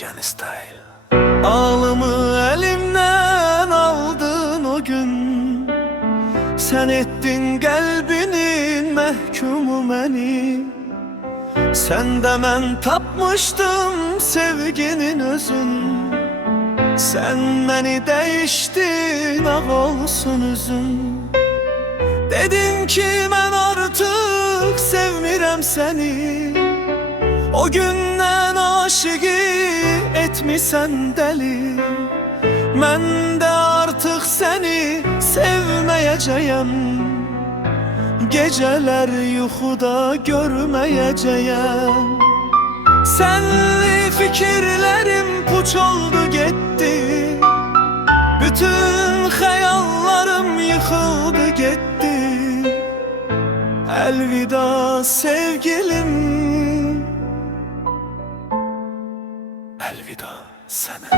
Afghan style. Ağlımı elimden aldın o gün, sen ettin kalbinin mehkumu məni. Səndə mən tapmışdım sevginin özün, sen beni değiştin, ağ olsun üzün. Dedin ki ben artık sevmirəm seni, o gündən aşıqı etmisən dəli. Mən də artıq səni sevməyəcəyəm, geceler yuxuda görməyəcəyəm. Senli fikirlerim puç oldu gitti, bütün hayallarım yıkıldı gitti. Elvida sevgilim, elvida sana.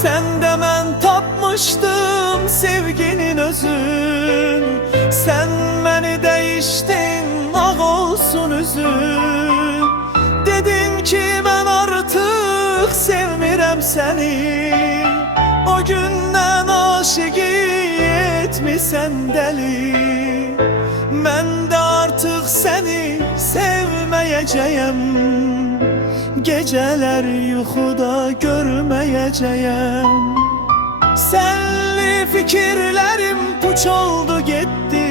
Səndə mən tapmışdım sevginin özün, sen beni değiştin, ağ olsun üzün. Dedin ki ben artık sevmirəm seni, o gündən aşıqı etmisən dəli. Mən də artıq səni sevməyəcəyəm, geceler yuxuda görməyəcəyəm. Senli fikirlerim puç oldu gitti,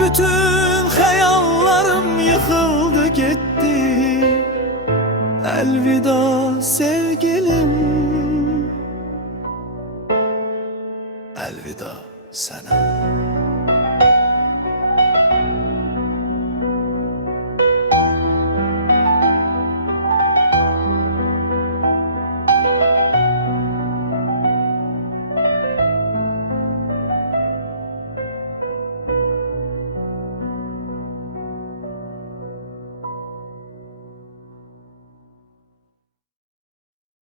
bütün hayallarım yıkıldı gitti. Elvida sevgilim, elvida sana.